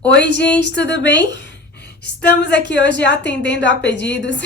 Oi, gente, tudo bem? Estamos aqui hoje atendendo a pedidos.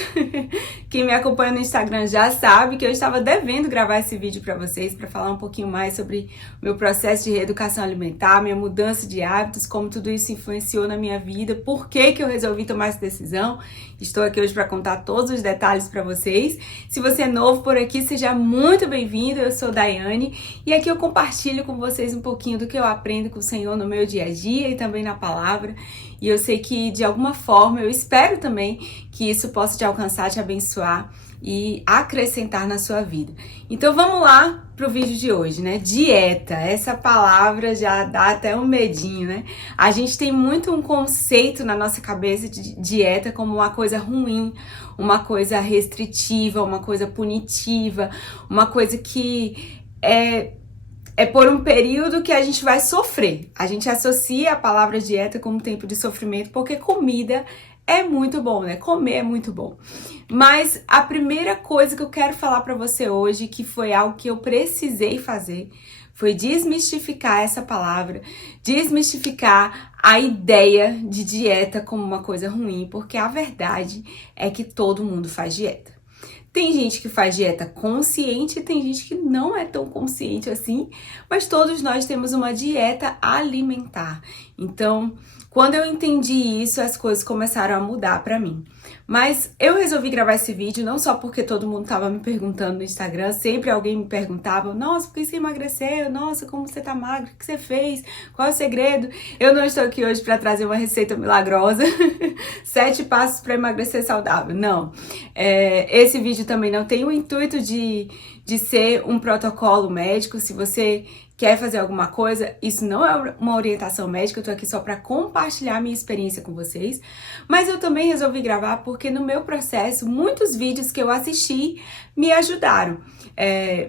Quem me acompanha no Instagram já sabe que eu estava devendo gravar esse vídeo para vocês, para falar um pouquinho mais sobre o meu processo de reeducação alimentar, minha mudança de hábitos, como tudo isso influenciou na minha vida, por que eu resolvi tomar essa decisão. Estou aqui hoje para contar todos os detalhes para vocês. Se você é novo por aqui, seja muito bem-vindo. Eu sou Daiane e aqui eu compartilho com vocês um pouquinho do que eu aprendo com o Senhor no meu dia a dia e também na palavra. E eu sei que de alguma forma, eu espero também que isso possa te alcançar, te abençoar e acrescentar na sua vida. Então vamos lá pro vídeo de hoje, né? Dieta, essa palavra já dá até um medinho, né? A gente tem muito um conceito na nossa cabeça de dieta como uma coisa ruim, uma coisa restritiva, uma coisa punitiva, uma coisa que é por um período que a gente vai sofrer. A gente associa a palavra dieta como tempo de sofrimento porque comida é muito bom, né? Comer é muito bom. Mas a primeira coisa que eu quero falar para você hoje, que foi algo que eu precisei fazer, foi desmistificar essa palavra, desmistificar a ideia de dieta como uma coisa ruim, porque a verdade é que todo mundo faz dieta. Tem gente que faz dieta consciente e tem gente que não é tão consciente assim, mas todos nós temos uma dieta alimentar. Então, quando eu entendi isso, as coisas começaram a mudar pra mim. Mas eu resolvi gravar esse vídeo não só porque todo mundo tava me perguntando no Instagram, sempre alguém me perguntava: nossa, por que você emagreceu? Nossa, como você tá magro? O que você fez? Qual é o segredo? Eu não estou aqui hoje para trazer uma receita milagrosa, 7 passos para emagrecer saudável. Não. Esse vídeo também não tem o intuito de ser um protocolo médico. Se você quer fazer alguma coisa, isso não é uma orientação médica, eu tô aqui só para compartilhar minha experiência com vocês, mas eu também resolvi gravar porque no meu processo, muitos vídeos que eu assisti me ajudaram,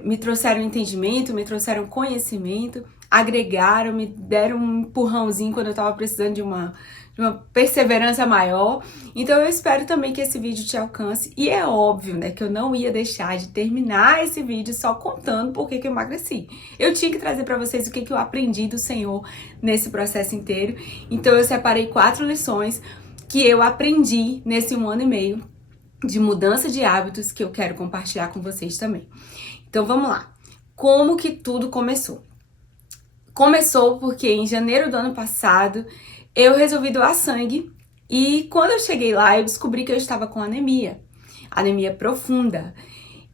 me trouxeram entendimento, me trouxeram conhecimento, agregaram, me deram um empurrãozinho quando eu tava precisando de uma perseverança maior. Então eu espero também que esse vídeo te alcance. E é óbvio, né, que eu não ia deixar de terminar esse vídeo só contando por que eu emagreci. Eu tinha que trazer para vocês o que eu aprendi do Senhor nesse processo inteiro. Então eu separei 4 lições que eu aprendi nesse 1 ano e meio de mudança de hábitos que eu quero compartilhar com vocês também. Então vamos lá. Como que tudo começou? Começou porque em janeiro do ano passado eu resolvi doar sangue e quando eu cheguei lá eu descobri que eu estava com anemia profunda.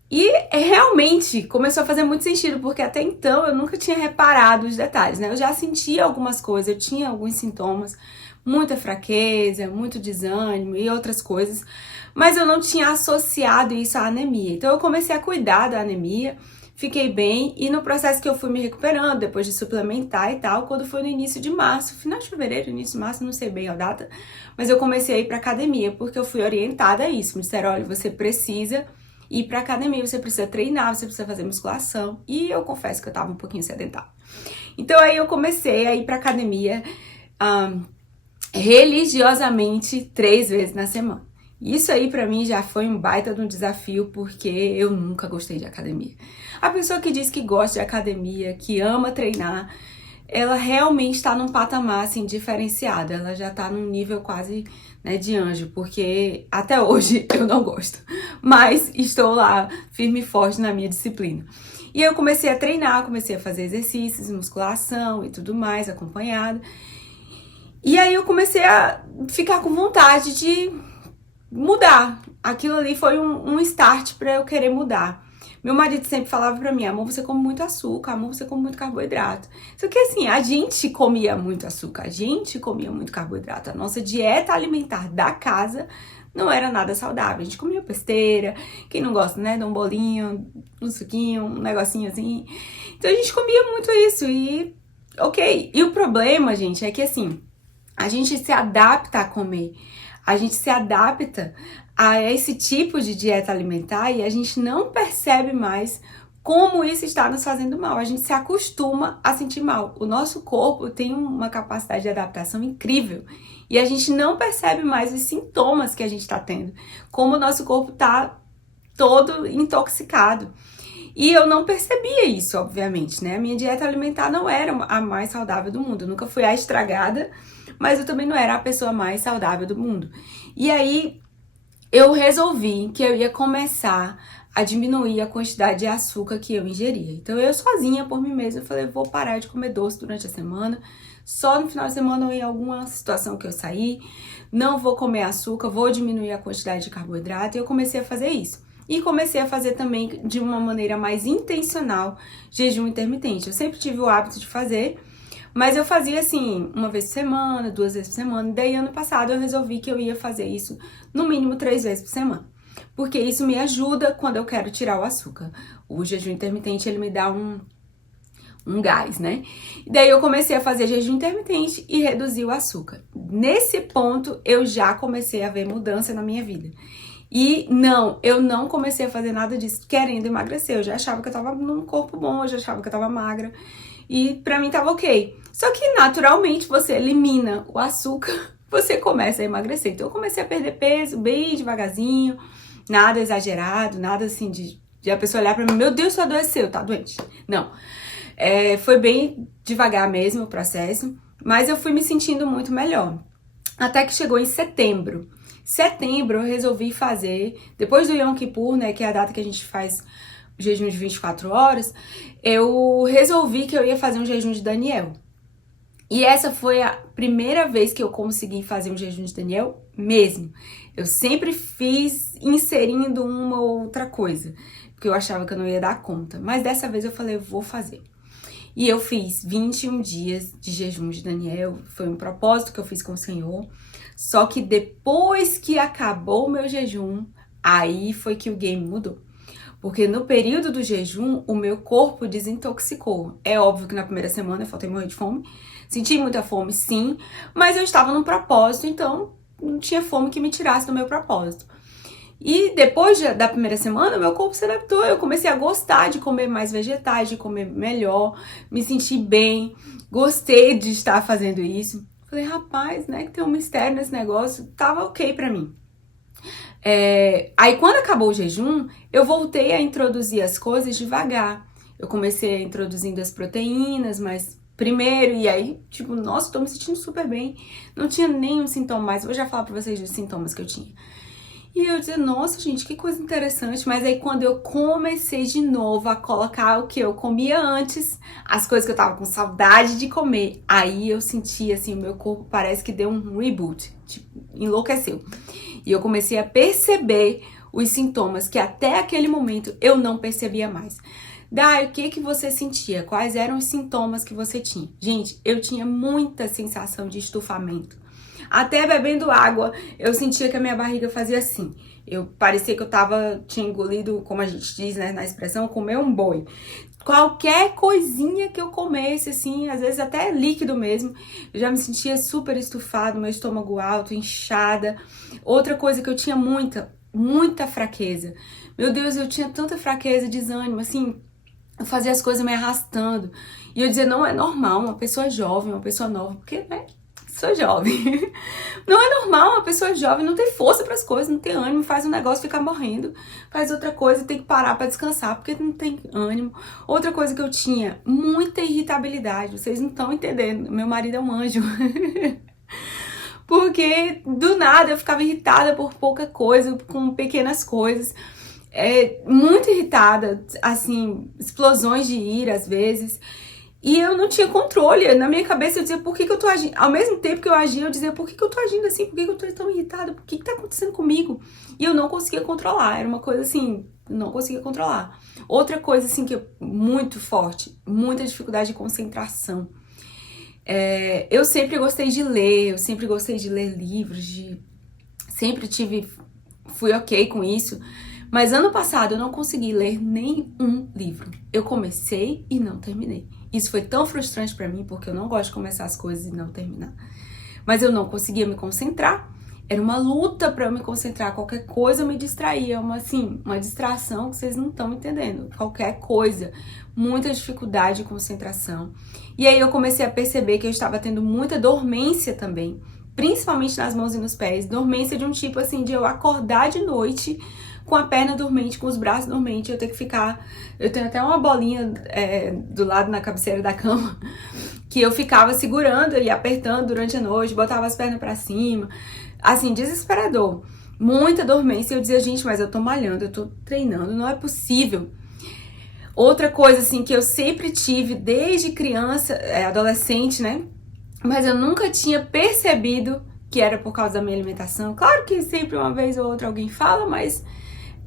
E realmente começou a fazer muito sentido, porque até então eu nunca tinha reparado os detalhes, né? Eu já sentia algumas coisas, eu tinha alguns sintomas, muita fraqueza, muito desânimo e outras coisas, mas eu não tinha associado isso à anemia. Então eu comecei a cuidar da anemia, fiquei bem e no processo que eu fui me recuperando, depois de suplementar e tal, quando foi no início de março, final de fevereiro, início de março, não sei bem a data, mas eu comecei a ir pra academia, porque eu fui orientada a isso. Me disseram: olha, você precisa ir pra academia, você precisa treinar, você precisa fazer musculação. E eu confesso que eu tava um pouquinho sedentária. Então aí eu comecei a ir pra academia religiosamente 3 vezes na semana. Isso aí pra mim já foi um baita de um desafio, porque eu nunca gostei de academia. A pessoa que diz que gosta de academia, que ama treinar, ela realmente está num patamar assim diferenciado, ela já tá num nível quase, né, de anjo, porque até hoje eu não gosto, mas estou lá firme e forte na minha disciplina. E eu comecei a treinar, comecei a fazer exercícios, musculação e tudo mais, acompanhado. E aí eu comecei a ficar com vontade de mudar. Aquilo ali foi um start para eu querer mudar. Meu marido sempre falava pra mim: amor, você come muito açúcar, amor, você come muito carboidrato. Só que assim, a gente comia muito açúcar, a gente comia muito carboidrato. A nossa dieta alimentar da casa não era nada saudável. A gente comia besteira, quem não gosta, né, de um bolinho, um suquinho, um negocinho assim. Então a gente comia muito isso e ok. E o problema, gente, é que assim, a gente se adapta a comer, a gente se adapta a esse tipo de dieta alimentar e a gente não percebe mais como isso está nos fazendo mal. A gente se acostuma a sentir mal. O nosso corpo tem uma capacidade de adaptação incrível e a gente não percebe mais os sintomas que a gente está tendo, como o nosso corpo está todo intoxicado. E eu não percebia isso, obviamente, né? A minha dieta alimentar não era a mais saudável do mundo. Eu nunca fui a estragada, mas eu também não era a pessoa mais saudável do mundo. E aí eu resolvi que eu ia começar a diminuir a quantidade de açúcar que eu ingeria. Então eu sozinha, por mim mesma, eu falei, vou parar de comer doce durante a semana, só no final de semana ou em alguma situação que eu sair, não vou comer açúcar, vou diminuir a quantidade de carboidrato, e eu comecei a fazer isso. E comecei a fazer também de uma maneira mais intencional jejum intermitente. Eu sempre tive o hábito de fazer, mas eu fazia assim, uma vez por semana, 2 vezes por semana. Daí ano passado eu resolvi que eu ia fazer isso no mínimo 3 vezes por semana. Porque isso me ajuda quando eu quero tirar o açúcar. O jejum intermitente, ele me dá um gás, né? E daí eu comecei a fazer jejum intermitente e reduzir o açúcar. Nesse ponto, eu já comecei a ver mudança na minha vida. E não, eu não comecei a fazer nada disso querendo emagrecer. Eu já achava que eu tava num corpo bom, eu já achava que eu tava magra. E pra mim tava ok. Só que naturalmente você elimina o açúcar, você começa a emagrecer. Então eu comecei a perder peso bem devagarzinho, nada exagerado, nada assim de a pessoa olhar pra mim, meu Deus, você adoeceu, tá doente. Não, foi bem devagar mesmo o processo, mas eu fui me sentindo muito melhor. Até que chegou em setembro. Setembro eu resolvi fazer, depois do Yom Kippur, né, que é a data que a gente faz o jejum de 24 horas, eu resolvi que eu ia fazer um jejum de Daniel. E essa foi a primeira vez que eu consegui fazer um jejum de Daniel mesmo. Eu sempre fiz inserindo uma ou outra coisa, porque eu achava que eu não ia dar conta. Mas dessa vez eu falei, eu vou fazer. E eu fiz 21 dias de jejum de Daniel, foi um propósito que eu fiz com o Senhor. Só que depois que acabou o meu jejum, aí foi que o game mudou. Porque no período do jejum, o meu corpo desintoxicou. É óbvio que na primeira semana eu faltei morrer de fome. Senti muita fome, sim, mas eu estava num propósito, então não tinha fome que me tirasse do meu propósito. E depois da primeira semana, meu corpo se adaptou. Eu comecei a gostar de comer mais vegetais, de comer melhor, me senti bem, gostei de estar fazendo isso. Falei, rapaz, né, que tem um mistério nesse negócio, tava ok pra mim. Aí quando acabou o jejum, eu voltei a introduzir as coisas devagar. Eu comecei introduzindo as proteínas, mas primeiro, e aí, tipo, nossa, tô me sentindo super bem. Não tinha nenhum sintoma mais, vou já falar pra vocês dos sintomas que eu tinha. E eu dizia, nossa, gente, que coisa interessante. Mas aí quando eu comecei de novo a colocar o que eu comia antes, as coisas que eu tava com saudade de comer, aí eu senti, assim, o meu corpo parece que deu um reboot, tipo, enlouqueceu. E eu comecei a perceber os sintomas que até aquele momento eu não percebia mais. Dai, o que você sentia? Quais eram os sintomas que você tinha? Gente, eu tinha muita sensação de estufamento. Até bebendo água, eu sentia que a minha barriga fazia assim. Parecia que eu tinha engolido, como a gente diz, né, na expressão, comer um boi. Qualquer coisinha que eu comesse, assim, às vezes até líquido mesmo, eu já me sentia super estufado, meu estômago alto, inchada. Outra coisa que eu tinha muita fraqueza. Meu Deus, eu tinha tanta fraqueza, desânimo, assim, eu fazia as coisas me arrastando. E eu dizia, não é normal uma pessoa jovem, uma pessoa nova, porque, né, sou jovem. Não é normal uma pessoa jovem não ter força para as coisas, não ter ânimo, faz um negócio ficar morrendo, faz outra coisa, tem que parar para descansar porque não tem ânimo. Outra coisa que eu tinha, muita irritabilidade. Vocês não estão entendendo, meu marido é um anjo. Porque do nada eu ficava irritada por pouca coisa, com pequenas coisas. Muito irritada, assim, explosões de ira às vezes. E eu não tinha controle. Na minha cabeça eu dizia, por que eu tô agindo? Ao mesmo tempo que eu agia, eu dizia, por que eu tô agindo assim? Por que eu tô tão irritada? Por que tá acontecendo comigo? E eu não conseguia controlar. Era uma coisa assim, não conseguia controlar. Outra coisa assim que é muito forte, muita dificuldade de concentração. Eu sempre gostei de ler, eu sempre gostei de ler livros, fui ok com isso. Mas ano passado eu não consegui ler nenhum livro. Eu comecei e não terminei. Isso foi tão frustrante pra mim, porque eu não gosto de começar as coisas e não terminar. Mas eu não conseguia me concentrar. Era uma luta pra eu me concentrar. Qualquer coisa eu me distraía. Uma distração que vocês não estão entendendo. Qualquer coisa. Muita dificuldade de concentração. E aí eu comecei a perceber que eu estava tendo muita dormência também. Principalmente nas mãos e nos pés. Dormência de um tipo assim, de eu acordar de noite com a perna dormente, com os braços dormentes, eu tenho até uma bolinha do lado na cabeceira da cama, que eu ficava segurando e apertando durante a noite, botava as pernas pra cima, assim, desesperador. Muita dormência, eu dizia, gente, mas eu tô malhando, eu tô treinando, não é possível. Outra coisa, assim, que eu sempre tive desde criança, adolescente, né? Mas eu nunca tinha percebido que era por causa da minha alimentação. Claro que sempre uma vez ou outra alguém fala, mas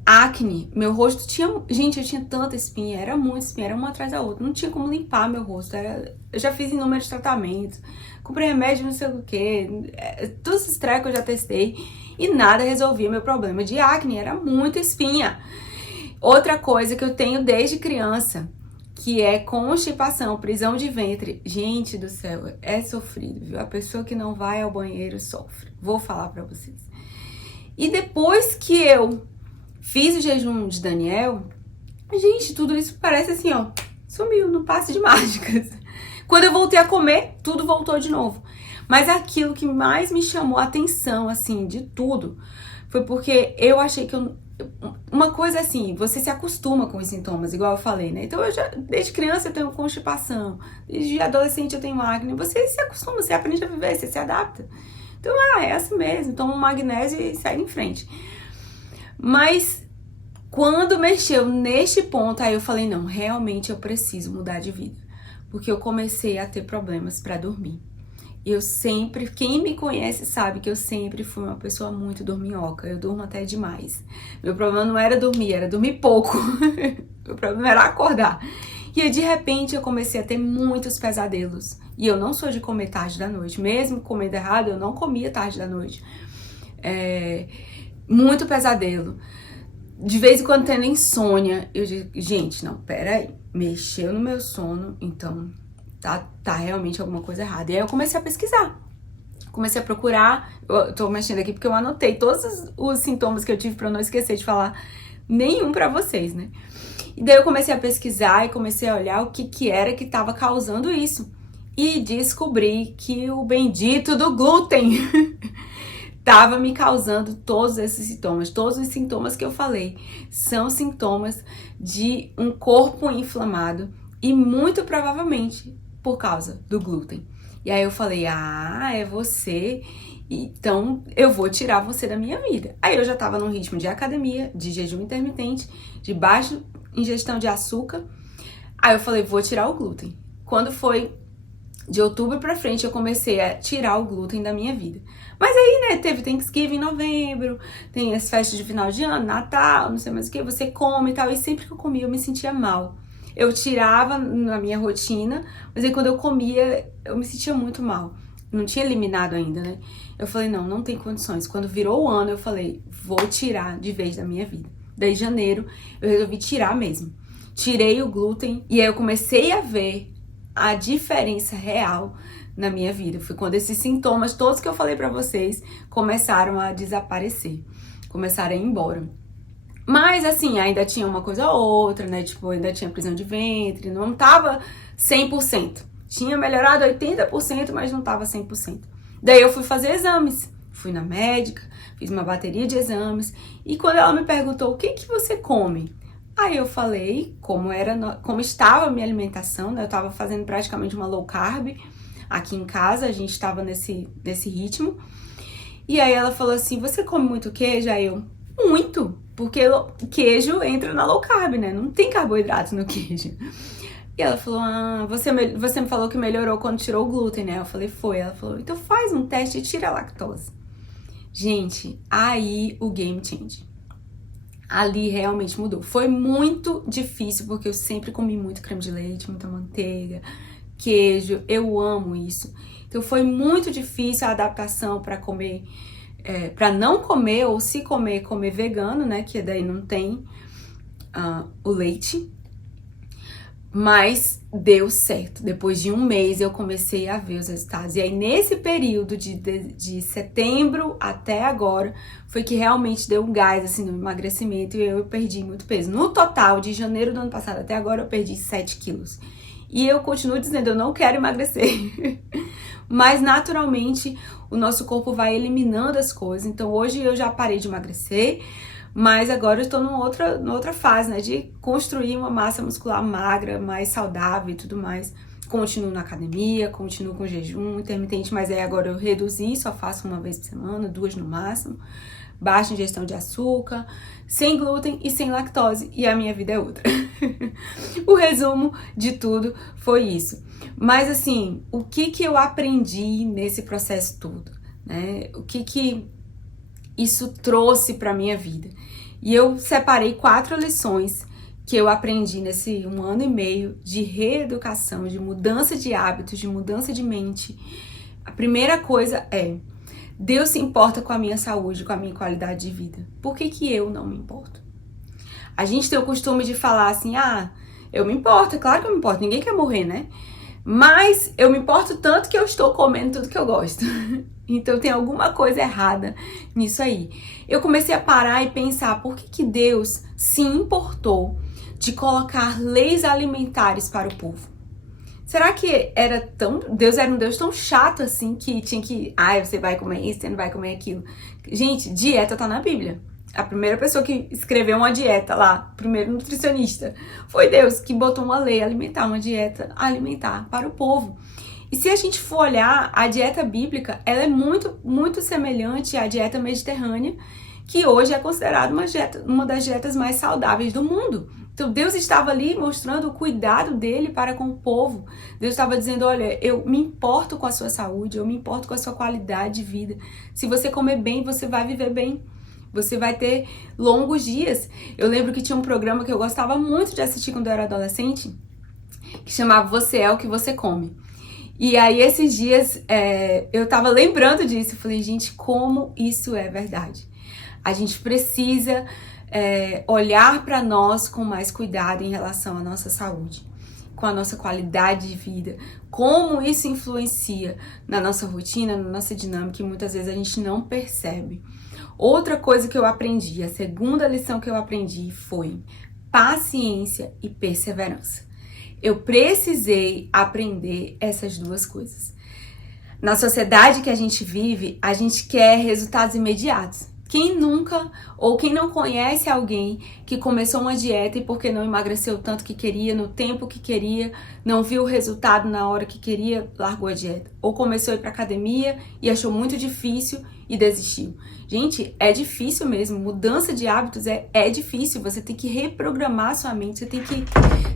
acne, meu rosto tinha... Gente, eu tinha tanta espinha, era muita espinha, era uma atrás da outra. Não tinha como limpar meu rosto, eu já fiz inúmeros tratamentos, comprei remédio, não sei o que, todos esses trecos eu já testei e nada resolvia meu problema de acne, era muita espinha. Outra coisa que eu tenho desde criança, que é constipação, prisão de ventre. Gente do céu, é sofrido, viu? A pessoa que não vai ao banheiro sofre. Vou falar pra vocês. E depois que eu fiz o jejum de Daniel, gente, tudo isso parece assim, ó, sumiu no passe de mágicas. Quando eu voltei a comer, tudo voltou de novo. Mas aquilo que mais me chamou a atenção, assim, de tudo, foi porque eu achei que uma coisa assim, você se acostuma com os sintomas, igual eu falei, né? Então, desde criança eu tenho constipação, desde adolescente eu tenho acne, você se acostuma, você aprende a viver, você se adapta. Então, é assim mesmo, toma um magnésio e segue em frente. Mas, quando mexeu neste ponto, aí eu falei, não, realmente eu preciso mudar de vida. Porque eu comecei a ter problemas pra dormir. Eu sempre, quem me conhece sabe que eu sempre fui uma pessoa muito dorminhoca, eu durmo até demais. Meu problema não era dormir, era dormir pouco. Meu problema era acordar. E aí, de repente, eu comecei a ter muitos pesadelos. E eu não sou de comer tarde da noite, mesmo comendo errado, eu não comia tarde da noite. Muito pesadelo. De vez em quando tendo insônia, eu digo, gente, não, peraí, mexeu no meu sono, então... Tá realmente alguma coisa errada. E aí eu comecei a pesquisar. Comecei a procurar. Eu tô mexendo aqui porque eu anotei todos os sintomas que eu tive pra eu não esquecer de falar nenhum pra vocês, né? E daí eu comecei a pesquisar e comecei a olhar o que era que tava causando isso. E descobri que o bendito do glúten tava me causando todos esses sintomas. Todos os sintomas que eu falei são sintomas de um corpo inflamado e muito provavelmente por causa do glúten. E aí eu falei, é você, então eu vou tirar você da minha vida. Aí eu já tava num ritmo de academia, de jejum intermitente, de baixa ingestão de açúcar. Aí eu falei, vou tirar o glúten. Quando foi de outubro pra frente, eu comecei a tirar o glúten da minha vida. Mas aí, né, teve Thanksgiving em novembro, tem as festas de final de ano, Natal, não sei mais o que, você come e tal. E sempre que eu comia, eu me sentia mal. Eu tirava na minha rotina, mas aí quando eu comia, eu me sentia muito mal. Não tinha eliminado ainda, né? Eu falei, não tem condições. Quando virou o ano, eu falei, vou tirar de vez da minha vida. Daí, em janeiro, eu resolvi tirar mesmo. Tirei o glúten e aí eu comecei a ver a diferença real na minha vida. Foi quando esses sintomas, todos que eu falei pra vocês, começaram a desaparecer. Começaram a ir embora. Mas, assim, ainda tinha uma coisa ou outra, né? Tipo, ainda tinha prisão de ventre, não tava 100%. Tinha melhorado 80%, mas não tava 100%. Daí eu fui fazer exames. Fui na médica, fiz uma bateria de exames. E quando ela me perguntou, o que você come? Aí eu falei como estava a minha alimentação, né? Eu tava fazendo praticamente uma low carb aqui em casa, a gente tava nesse ritmo. E aí ela falou assim, você come muito queijo? Aí eu, muito! Porque queijo entra na low carb, né? Não tem carboidrato no queijo. E ela falou, você me falou que melhorou quando tirou o glúten, né? Eu falei, foi. Ela falou, então faz um teste e tira a lactose. Gente, aí o game change. Ali realmente mudou. Foi muito difícil, porque eu sempre comi muito creme de leite, muita manteiga, queijo. Eu amo isso. Então foi muito difícil a adaptação para comer... para não comer, ou se comer vegano, né, que daí não tem o leite, mas deu certo. Depois de um mês eu comecei a ver os resultados, e aí nesse período de setembro até agora, foi que realmente deu um gás, assim, no emagrecimento, e eu perdi muito peso. No total, de janeiro do ano passado até agora, eu perdi 7 quilos. E eu continuo dizendo, eu não quero emagrecer. Mas naturalmente o nosso corpo vai eliminando as coisas. Então hoje eu já parei de emagrecer, Mas agora eu estou numa outra fase, né? De construir uma massa muscular magra, mais saudável e tudo mais. Continuo na academia, continuo com jejum intermitente, mas aí agora eu reduzi, só faço uma vez por semana, 2 no máximo. Baixa ingestão de açúcar, sem glúten e sem lactose, e a minha vida é outra. O resumo de tudo foi isso. Mas assim, o que eu aprendi nesse processo todo, né? O que isso trouxe para minha vida? E eu separei 4 lições que eu aprendi nesse 1 ano e meio de reeducação, de mudança de hábitos, de mudança de mente. A primeira coisa é: Deus se importa com a minha saúde, com a minha qualidade de vida. Por que eu não me importo? A gente tem o costume de falar assim, eu me importo, é claro que eu me importo, ninguém quer morrer, né? Mas eu me importo tanto que eu estou comendo tudo que eu gosto. Então tem alguma coisa errada nisso aí. Eu comecei a parar e pensar, por que Deus se importou de colocar leis alimentares para o povo? Será que Deus era um Deus tão chato assim que tinha que, você vai comer isso, você não vai comer aquilo? Gente, dieta tá na Bíblia. A primeira pessoa que escreveu uma dieta lá, o primeiro nutricionista, foi Deus que botou uma lei alimentar, uma dieta alimentar para o povo. E se a gente for olhar, a dieta bíblica, ela é muito, muito semelhante à dieta mediterrânea, que hoje é considerada uma das dietas mais saudáveis do mundo. Então Deus estava ali mostrando o cuidado dele para com o povo. Deus estava dizendo, olha, eu me importo com a sua saúde, eu me importo com a sua qualidade de vida. Se você comer bem, você vai viver bem. Você vai ter longos dias. Eu lembro que tinha um programa que eu gostava muito de assistir quando eu era adolescente, que chamava Você é o que você come. E aí esses dias eu tava lembrando disso. Eu falei, gente, como isso é verdade. A gente precisa olhar para nós com mais cuidado em relação à nossa saúde, com a nossa qualidade de vida, como isso influencia na nossa rotina, na nossa dinâmica, e muitas vezes a gente não percebe. Outra coisa que eu aprendi, a segunda lição que eu aprendi foi paciência e perseverança. Eu precisei aprender essas duas coisas. Na sociedade que a gente vive, a gente quer resultados imediatos. Quem nunca ou quem não conhece alguém que começou uma dieta e porque não emagreceu tanto que queria, no tempo que queria, não viu o resultado na hora que queria, largou a dieta? Ou começou a ir para academia e achou muito difícil e desistiu? Gente, é difícil mesmo. Mudança de hábitos é difícil. Você tem que reprogramar sua mente, você tem que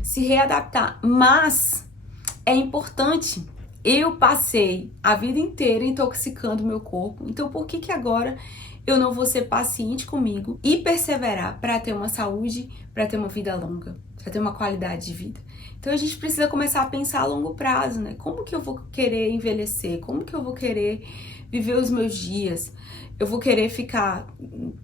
se readaptar. Mas é importante. Eu passei a vida inteira intoxicando meu corpo. Então por que agora eu não vou ser paciente comigo e perseverar para ter uma saúde, para ter uma vida longa, para ter uma qualidade de vida? Então a gente precisa começar a pensar a longo prazo, né? Como que eu vou querer envelhecer? Como que eu vou querer viver os meus dias? Eu vou querer ficar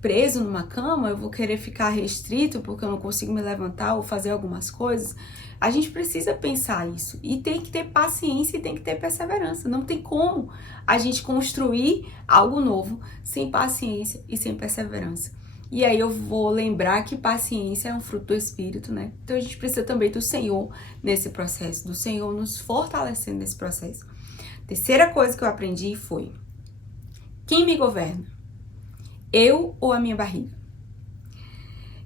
preso numa cama? Eu vou querer ficar restrito porque eu não consigo me levantar ou fazer algumas coisas? A gente precisa pensar isso e tem que ter paciência e tem que ter perseverança. Não tem como a gente construir algo novo sem paciência e sem perseverança. E aí eu vou lembrar que paciência é um fruto do Espírito, né? Então a gente precisa também do Senhor nesse processo, do Senhor nos fortalecendo nesse processo. Terceira coisa que eu aprendi foi: quem me governa? Eu ou a minha barriga?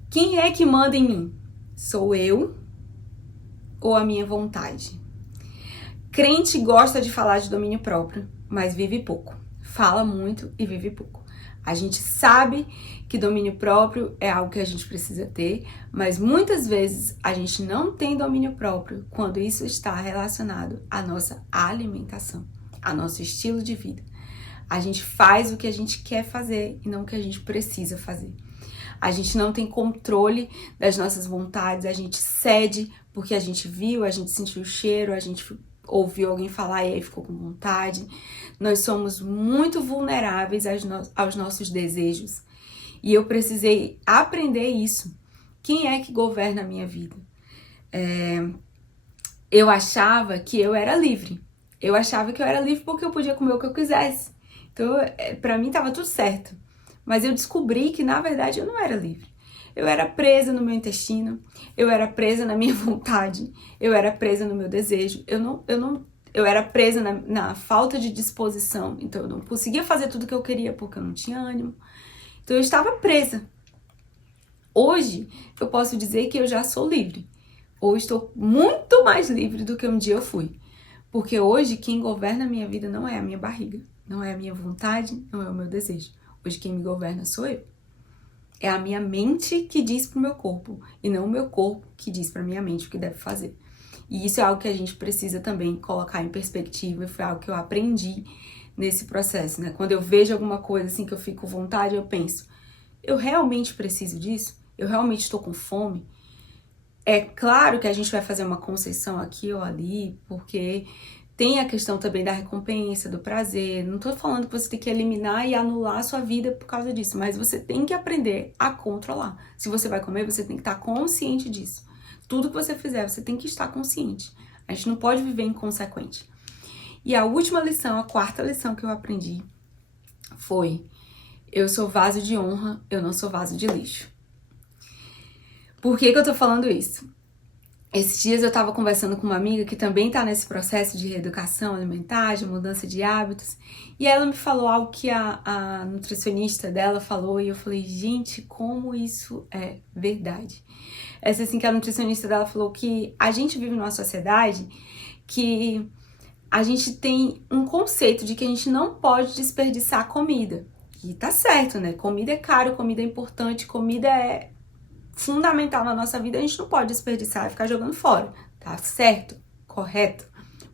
Quem é que manda em mim? Sou eu ou a minha vontade? Crente gosta de falar de domínio próprio, mas vive pouco. Fala muito e vive pouco. A gente sabe que domínio próprio é algo que a gente precisa ter, mas muitas vezes a gente não tem domínio próprio quando isso está relacionado à nossa alimentação, ao nosso estilo de vida. A gente faz o que a gente quer fazer e não o que a gente precisa fazer. A gente não tem controle das nossas vontades, a gente cede porque a gente viu, a gente sentiu o cheiro, a gente ouviu alguém falar e aí ficou com vontade. Nós somos muito vulneráveis aos nossos desejos. E eu precisei aprender isso. Quem é que governa a minha vida? Eu achava que eu era livre. Eu achava que eu era livre porque eu podia comer o que eu quisesse. Então, pra mim tava tudo certo. Mas eu descobri que, na verdade, eu não era livre. Eu era presa no meu intestino, eu era presa na minha vontade, eu era presa no meu desejo, eu era presa na falta de disposição. Então eu não conseguia fazer tudo o que eu queria porque eu não tinha ânimo. Então eu estava presa. Hoje, eu posso dizer que eu já sou livre. Hoje estou muito mais livre do que um dia eu fui. Porque hoje, quem governa a minha vida não é a minha barriga, não é a minha vontade, não é o meu desejo. Hoje, quem me governa sou eu. É a minha mente que diz pro meu corpo, e não o meu corpo que diz pra minha mente o que deve fazer. E isso é algo que a gente precisa também colocar em perspectiva, e foi algo que eu aprendi nesse processo, né? Quando eu vejo alguma coisa assim que eu fico com vontade, eu penso, eu realmente preciso disso? Eu realmente estou com fome? É claro que a gente vai fazer uma concessão aqui ou ali, porque tem a questão também da recompensa, do prazer. Não tô falando que você tem que eliminar e anular a sua vida por causa disso, mas você tem que aprender a controlar. Se você vai comer, você tem que estar consciente disso. Tudo que você fizer, você tem que estar consciente. A gente não pode viver inconsequente. E a última lição, a quarta lição que eu aprendi foi: eu sou vaso de honra, eu não sou vaso de lixo. Por que eu tô falando isso? Esses dias eu tava conversando com uma amiga que também tá nesse processo de reeducação alimentar, de mudança de hábitos, e ela me falou algo que a nutricionista dela falou, e eu falei, gente, como isso é verdade. Essa assim que a nutricionista dela falou que a gente vive numa sociedade que a gente tem um conceito de que a gente não pode desperdiçar comida. E tá certo, né? Comida é caro, comida é importante, comida é fundamental na nossa vida, a gente não pode desperdiçar e ficar jogando fora, tá certo, correto.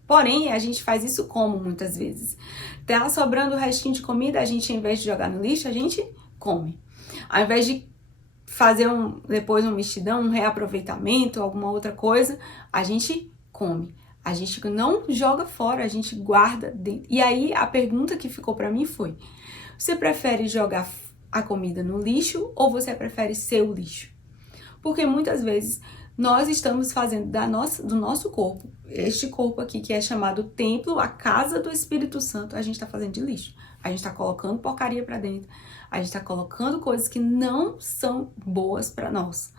Porém, a gente faz isso como muitas vezes. Tá sobrando o restinho de comida, a gente, ao invés de jogar no lixo, a gente come. Ao invés de fazer depois um mexidão, um reaproveitamento, alguma outra coisa, a gente come. A gente não joga fora, a gente guarda dentro. E aí, a pergunta que ficou pra mim foi: você prefere jogar a comida no lixo ou você prefere ser o lixo? Porque muitas vezes nós estamos fazendo do nosso corpo, este corpo aqui que é chamado templo, a casa do Espírito Santo, a gente está fazendo de lixo. A gente está colocando porcaria para dentro, a gente está colocando coisas que não são boas para nós.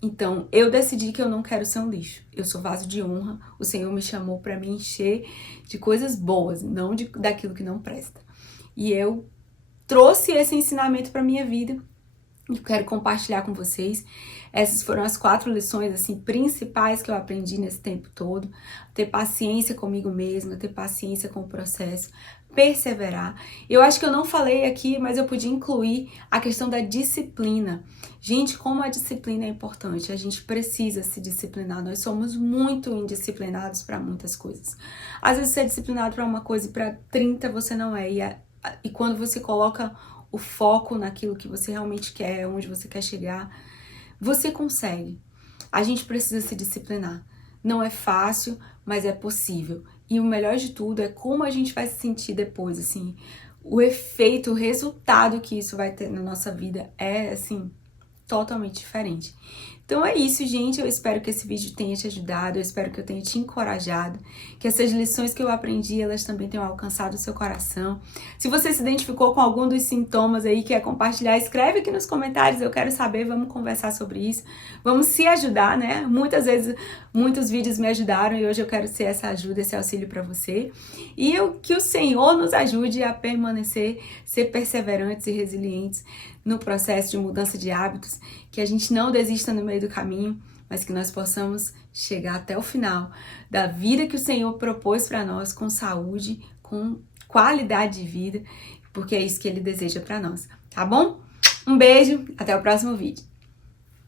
Então, eu decidi que eu não quero ser um lixo. Eu sou vaso de honra, o Senhor me chamou para me encher de coisas boas, não daquilo que não presta. E eu trouxe esse ensinamento para minha vida e quero compartilhar com vocês. Essas foram as 4 lições assim principais que eu aprendi nesse tempo todo. Ter paciência comigo mesma, ter paciência com o processo, perseverar. Eu acho que eu não falei aqui, mas eu podia incluir a questão da disciplina. Gente, como a disciplina é importante. A gente precisa se disciplinar. Nós somos muito indisciplinados para muitas coisas. Às vezes você é disciplinado para uma coisa e para 30 você não é. E quando você coloca o foco naquilo que você realmente quer, onde você quer chegar, você consegue. A gente precisa se disciplinar. Não é fácil, mas é possível. E o melhor de tudo é como a gente vai se sentir depois, assim. O efeito, o resultado que isso vai ter na nossa vida é, assim, totalmente diferente. Então é isso, gente. Eu espero que esse vídeo tenha te ajudado, eu espero que eu tenha te encorajado, que essas lições que eu aprendi, elas também tenham alcançado o seu coração. Se você se identificou com algum dos sintomas aí, quer compartilhar, escreve aqui nos comentários, eu quero saber, vamos conversar sobre isso, vamos se ajudar, né? Muitas vezes, muitos vídeos me ajudaram e hoje eu quero ser essa ajuda, esse auxílio para você. E que o Senhor nos ajude a permanecer, ser perseverantes e resilientes no processo de mudança de hábitos, que a gente não desista no meio do caminho, mas que nós possamos chegar até o final da vida que o Senhor propôs para nós, com saúde, com qualidade de vida, porque é isso que Ele deseja para nós, tá bom? Um beijo, até o próximo vídeo.